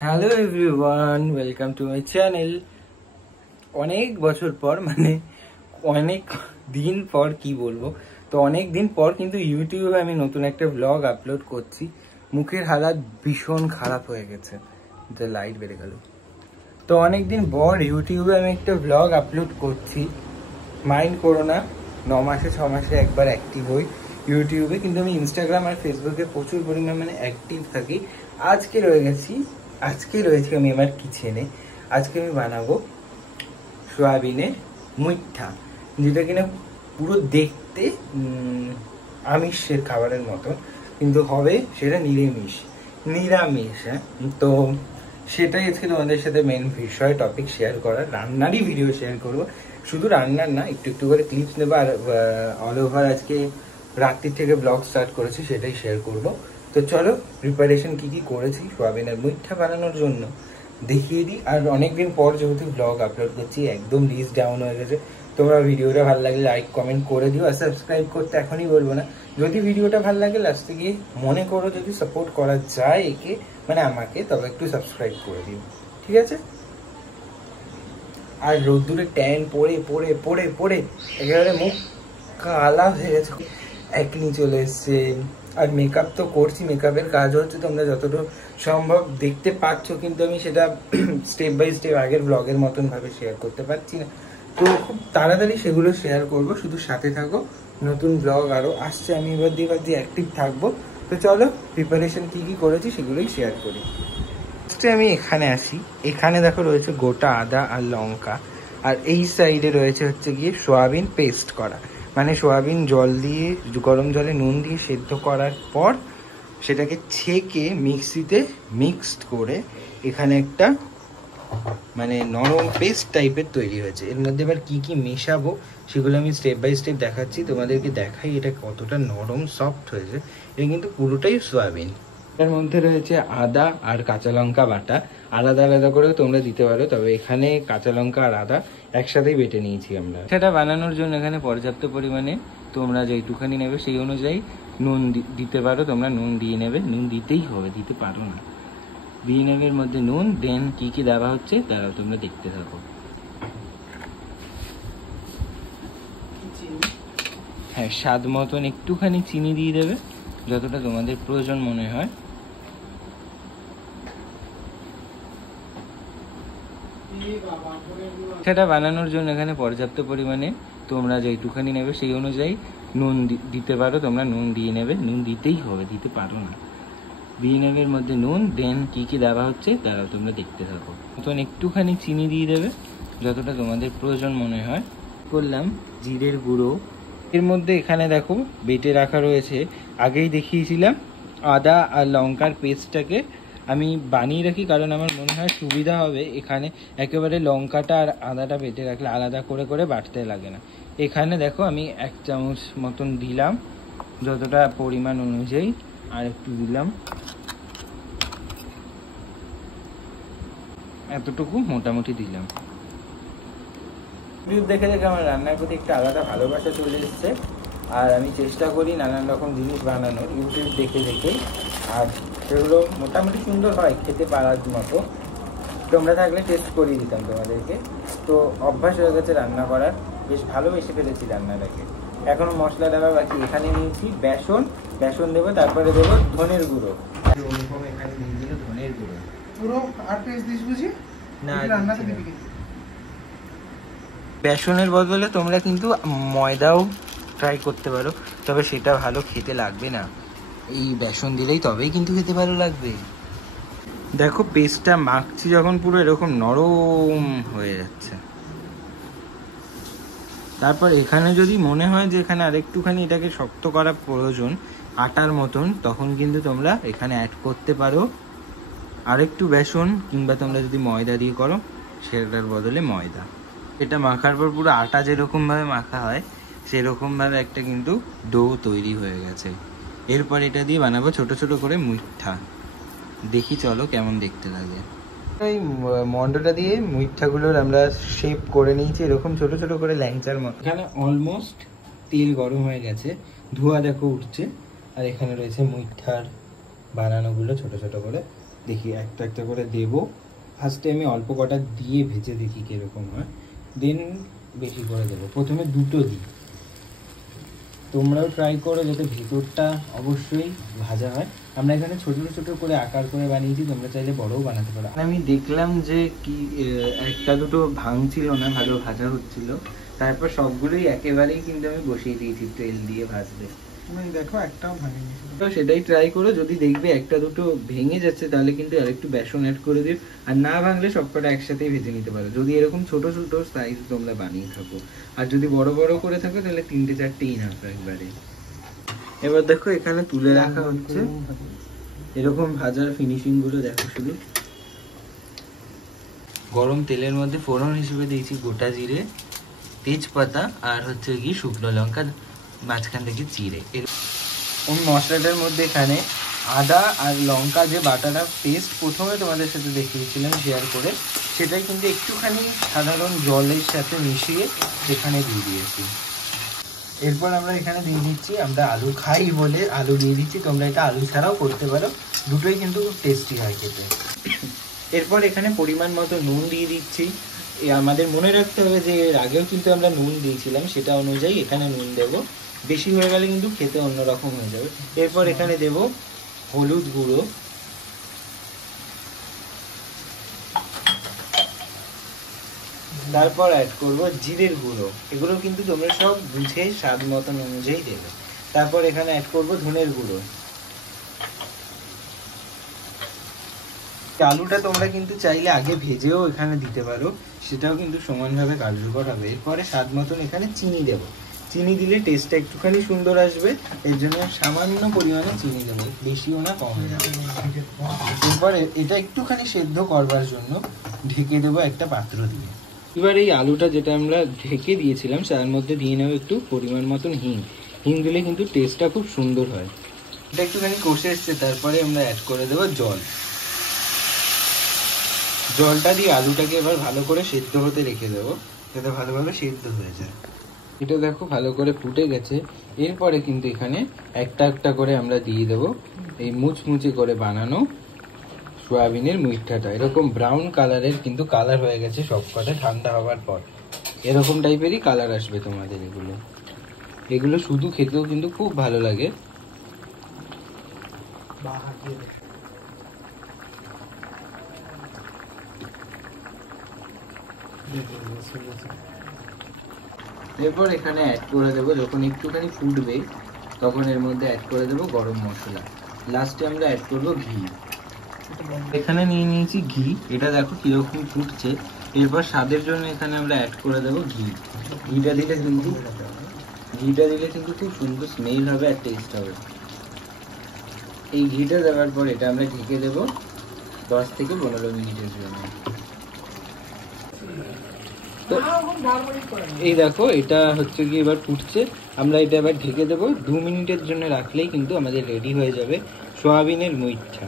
Hello everyone, welcome to my channel. অনেক বছর পর, মানে অনেক দিন পর, কি বলবো, তো অনেক দিন পর কিন্তু ইউটিউবে আমি নতুন একটা ব্লগ আপলোড করছি। মুখের হালাত ভীষণ খারাপ হয়ে গেছে, লাইট বেড়ে গেল। তো অনেক দিন পর ইউটিউবে আমি একটা ব্লগ আপলোড করছি। মাইন্ড করো না, 9 মাসে 6 মাসে একবার অ্যাক্টিভ হই ইউটিউবে, কিন্তু আমি ইনস্টাগ্রাম আর ফেসবুকে প্রচুর পরিমাণে অ্যাক্টিভ থাকি। আজকে রয়েছি আমি আমার কিচেনে। আজকে আমি বানাবো সয়াবিনের মুইঠা, যেটা কিনা পুরো দেখতে আমিষের খাবারের মতো, কিন্তু হবে সেটা নিরামিষ। হ্যাঁ, তো সেটাই আজকে তোমাদের সাথে মেন বিষয়, টপিক শেয়ার করার। রান্নারই ভিডিও শেয়ার করবো, শুধু রান্নার না, একটু একটু করে ক্লিপস নেবো। আর অল ওভার আজকে রাত্রি থেকে ব্লগ স্টার্ট করেছি, সেটাই শেয়ার করব। তো চলো, প্রিপারেশন কি করেছি সয়াবিনের মুইঠা বানানোর জন্য দেখিয়ে দিই। আর অনেকদিন পর যেহেতু ব্লগ আপলোড করছি, একদম লিস্ট ডাউন হয়ে গেছে। তোমরা ভিডিওটা ভালো লাগলে লাইক কমেন্ট করে দিও, আর সাবস্ক্রাইব করতে এখনই বলবো না। যদি ভিডিওটা ভালো লাগে লাস্টে গিয়ে মনে করো যদি সাপোর্ট করা যায় একে, মানে আমাকে, তবে একটু সাবস্ক্রাইব করে দিও, ঠিক আছে? আর রোদ্দুরে ট্যান পড়ে পড়ে পড়ে পড়ে একেবারে মুখ কালা হয়ে গেছে, একনি চলে এসছে। আর মেকআপ তো করছি, মেকআপের কাজ হচ্ছে, তোমরা যতটুকু সম্ভব দেখতে পাচ্ছ, কিন্তু আমি সেটা স্টেপ বাই স্টেপ আগের ব্লগের মতন ভাবে শেয়ার করতে পারছি না। তো খুব তাড়াতাড়ি সেগুলো শেয়ার করব, শুধু সাথে থাকো। নতুন ব্লগ আরও আসছে, আমি এবার দিয়ে অ্যাক্টিভ থাকবো। তো চলো, প্রিপারেশন কি করেছি সেগুলোই শেয়ার করি। আমি এখানে আসি, এখানে দেখো রয়েছে গোটা আদা আর লঙ্কা, আর এই সাইডে রয়েছে হচ্ছে গিয়ে সোয়াবিন পেস্ট করা, মানে সোয়াবিন জল দিয়ে, গরম জলে নুন দিয়ে সেদ্ধ করার পর সেটাকে ছেঁকে মিক্সিতে মিক্সড করে এখানে একটা মানে নরম পেস্ট টাইপের তৈরি হয়েছে। এর মধ্যে এবার কি মেশাবো সেগুলো আমি স্টেপ বাই স্টেপ দেখাচ্ছি, তোমাদেরকে দেখাই এটা কতটা নরম সফট হয়েছে। এটা কিন্তু পুরোটাই সোয়াবিন। এর মধ্যে রয়েছে আদা আর কাঁচা লঙ্কা বাটা, আলাদা আলাদা করেও তোমরা দিতে পারো, তবে এখানে কাঁচা লঙ্কা আর আদা একসাথেই বেটে নিয়েছি আমরা। সেটা বানানোর জন্য এখানে পর্যাপ্ত পরিমাণে তোমরা যেটুখানি নেবে সেই অনুযায়ী নুন দিতে পারো, তোমরা নুন দিয়ে নেবে, নুন দিতেই হবে, দিতে পারো না, দিয়ে নেবে এর মধ্যে নুন। দেন কি দেওয়া হচ্ছে তারাও তোমরা দেখতে থাকো। হ্যাঁ, স্বাদ মতন একটুখানি চিনি দিয়ে দেবে, যতটা তোমাদের প্রয়োজন মনে হয়। সেটা বানানোর জন্য এখানে পর্যাপ্ত পরিমাণে তোমরা যেটুখানি নেবে সেই অনুযায়ী নুন দিতে পারো, তোমরা নুন দিয়ে নেবে, নুন দিতেই হবে, দিতে পারো না, দিয়ে নেবে এর মধ্যে নুন। দেন কি দেওয়া হচ্ছে তারাও তোমরা দেখতে থাকো। মতন একটুখানি চিনি দিয়ে দেবে, যতটা তোমাদের প্রয়োজন মনে হয়। করলাম জিরের গুঁড়ো এর মধ্যে, এখানে দেখো বেটে রাখা রয়েছে, আগেই দেখিয়েছিলাম আদা আর লঙ্কার পেস্টটাকে আমি বানিয়ে রাখি, কারণ আমার মনে হয় সুবিধা হবে এখানে একেবারে লঙ্কাটা আর আদাটা বেটে রাখলে আলাদা করে করে বাটতে লাগে না। এখানে দেখো আমি 1 চামচ মতন দিলাম, যতটা পরিমাণ অনুযায়ী, আর একটু দিলাম, এতটুকু মোটামুটি দিলাম। ইউটিউব দেখে দেখে আমার রান্নার প্রতি একটা আলাদা ভালোবাসা চলে এসছে, আর আমি চেষ্টা করি নানান রকম জিনিস বানানোর ইউটিউব দেখে দেখে, আর সেগুলো মোটামুটি সুন্দর হয়, খেতে পারার মতো। তোমরা থাকলে টেস্ট করিয়ে দিতাম তোমাদেরকে। তো অভ্যাস হয়ে গেছে রান্না করার, বেশ ভালোবেসে ফেলেছি রান্নাটাকে। এখনো মশলা দেওয়া বাকি। এখানে নিয়েছি বেসন দেবো, তারপরে দেবো ধনের গুঁড়ো। এখানে দিয়ে দিল ধনের গুঁড়ো পুরো 8 পিস দিস বুঝি না, বেসনের বদলে তোমরা কিন্তু ময়দাও ট্রাই করতে পারো, তবে সেটা ভালো খেতে লাগবে না, এই বেসন দিলেই তবেই কিন্তু খেতে ভালো লাগবে। দেখো পেস্টটা মাখছি যখন পুরো এরকম নরম হয়ে যাচ্ছে। তারপর এখানে যদি মনে হয় যে এখানে আরেকটুখানি এটাকে শক্ত করা প্রয়োজন আটার মতন, তখন কিন্তু তোমরা এখানে অ্যাড করতে পারো আরেকটু বেসন, কিংবা তোমরা যদি ময়দা দিয়ে করো সেটার বদলে ময়দা। এটা মাখার পর পুরো আটা যেরকমভাবে মাখা হয় সেরকমভাবে একটা কিন্তু ডো তৈরি হয়ে গেছে। এরপর এটা দিয়ে বানাবো ছোট ছোট করে মুইঠা। দেখি চলো কেমন দেখতে লাগে। এই মন্ডটা দিয়ে মুইঠাগুলোর আমরা শেপ করে নিয়েছি এরকম ছোট ছোট করে ল্যাংচার মতো। এখানে অলমোস্ট তেল গরম হয়ে গেছে, ধোঁয়া দেখো উঠছে, আর এখানে রয়েছে মুইঠার বানানোগুলো ছোট ছোট করে। দেখি একটা একটা করে দেবো। ফার্স্টে আমি অল্প কটা দিয়ে ভেজে দেখি কীরকম হয়, দেন বেশি করে দেবো। প্রথমে দুটো দিই, তোমরাও ট্রাই করো যাতে ভেতরটা অবশ্যই ভাজা হয়। আমরা এখানে ছোটো ছোটো করে আকার করে বানিয়েছি, তোমরা চাইলে বড়ও বানাতে পারো। আমি দেখলাম যে কি একটা দুটো ভাঙছিল না, ভালো ভাজা হচ্ছিল, তারপর সবগুলোই একেবারেই কিন্তু আমি বসিয়ে দিয়েছি তেল দিয়ে ভাজতে। দেখো একটাও ভাঙেনি, তো সেটাই ট্রাই করো। যদি দেখবে একটা দুটো ভেঙে যাচ্ছে তাহলে কিন্তু আরেকটু বেসন অ্যাড করে দিও, আর না ভাঙলে সবকটা একসাথেই ভেজে নিতে পারো, যদি এরকম ছোট ছোট সাইজ তোমরা বানিয়ে থাকো। আর যদি বড় বড় করে থাকো তাহলে 3-4টেই নাও একবারে। এবার দেখো এখানে তুলে রাখা হচ্ছে, এরকম ভাজার ফিনিশিং গুলো দেখো শুধু। গরম তেলের মধ্যে ফোড়ন হিসেবে দিয়েছি গোটা জিরে, তেজপাতা আর হচ্ছে কি শুকনো লঙ্কা মাঝখান থেকে চিড়ে। ওই মশলাটার মধ্যে এখানে আদা আর লঙ্কা যে বাটাটা পেস্ট প্রথমে তোমাদের সাথে দেখিয়েছিলাম শেয়ার করে, সেটাই কিন্তু একটুখানি সাধারণ জলের সাথে মিশিয়ে এখানে দিয়ে দিয়েছি। এরপর আমরা এখানে দিয়ে দিচ্ছি, আমরা আলু খাই বলে আলু দিয়ে দিচ্ছি, তোমরা এটা আলু ছাড়াও করতে পারো, দুটোই কিন্তু খুব টেস্টি হয় খেতে। এরপর এখানে পরিমাণ মতো নুন দিয়ে দিচ্ছি। আমাদের মনে রাখতে হবে যে এর আগেও কিন্তু আমরা নুন দিয়েছিলাম, সেটা অনুযায়ী এখানে নুন দেবো, বেশি হয়ে গেলে কিন্তু খেতে অন্যরকম হয়ে যাবে। এরপর এখানে দেব হলুদ গুঁড়ো, তারপর অ্যাড করব জিরের গুঁড়ো, এগুলো কিন্তু তোমরা সব বুঝে স্বাদ মতন অনুযায়ী দেবে। তারপর এখানে অ্যাড করব ধনের গুঁড়ো। আলুটা তোমরা কিন্তু চাইলে আগে ভেজেও এখানে দিতে পারো, সেটাও কিন্তু সমানভাবে কার্যকর হবে। এরপরে স্বাদ মতন এখানে চিনি দেবো, চিনি দিলে টেস্টটা একটুখানি সুন্দর আসবে, এর জন্য সামান্য পরিমাণে চিনি দেবো, বেশিও না কম না। এরপরে এটা একটুখানি সেদ্ধ করবার জন্য ঢেকে দেবো একটা পাত্র দিয়ে। এবার এই আলুটা যেটা আমরা ঢেকে দিয়েছিলাম তার মধ্যে দিয়ে নেবো একটু পরিমাণ মতন হিং দিলে কিন্তু টেস্টটা খুব সুন্দর হয়। এটা একটুখানি কষে এসছে, তারপরে আমরা অ্যাড করে দেবো জল। জলটা দিয়ে আলুটাকে এবার ভালো করে সেদ্ধ হতে রেখে দেবো, যাতে ভালোভাবে সেদ্ধ হয়ে যায়। এটা দেখো ভালো করে ফুটে গেছে। এরপরে কিন্তু এখানে একটা একটা করে আমরা দিয়ে দেবো এই মুচমুচে করে বানানো সয়াবিনের মুইঠাটা। এরকম ব্রাউন কালারের কিন্তু কালার হয়ে গেছে সবকটা, ঠান্ডা হওয়ার পর এরকম টাইপেরই কালার আসবে তোমাদের। এগুলো শুধু খেতেও কিন্তু খুব ভালো লাগে। এরপর এখানে অ্যাড করে দেবো, যখন একটুখানি ফুটবে তখন এর মধ্যে অ্যাড করে দেবো গরম মশলা, লাস্টে আমরা অ্যাড করবো ঘি। এখানে নিয়ে নিয়েছি ঘি, এটা দেখো কিরকম ফুটছে। এরপর স্বাদের জন্য এখানে আমরা অ্যাড করে দেবো ঘি। ঘিটা দিলে কিন্তু খুব সুন্দর স্মেল হবে আর টেস্ট হবে। এই ঘিটা দেওয়ার পর এটা আমরা ঢেকে দেবো 10 থেকে 15 মিনিটের জন্য। তো এই দেখো এটা হচ্ছে কি এবার ফুটছে, আমরা এটা এবার ঢেকে দেবো 2 মিনিটের জন্য রাখলেই কিন্তু আমাদের রেডি হয়ে যাবে সয়াবিনের মুইঠা।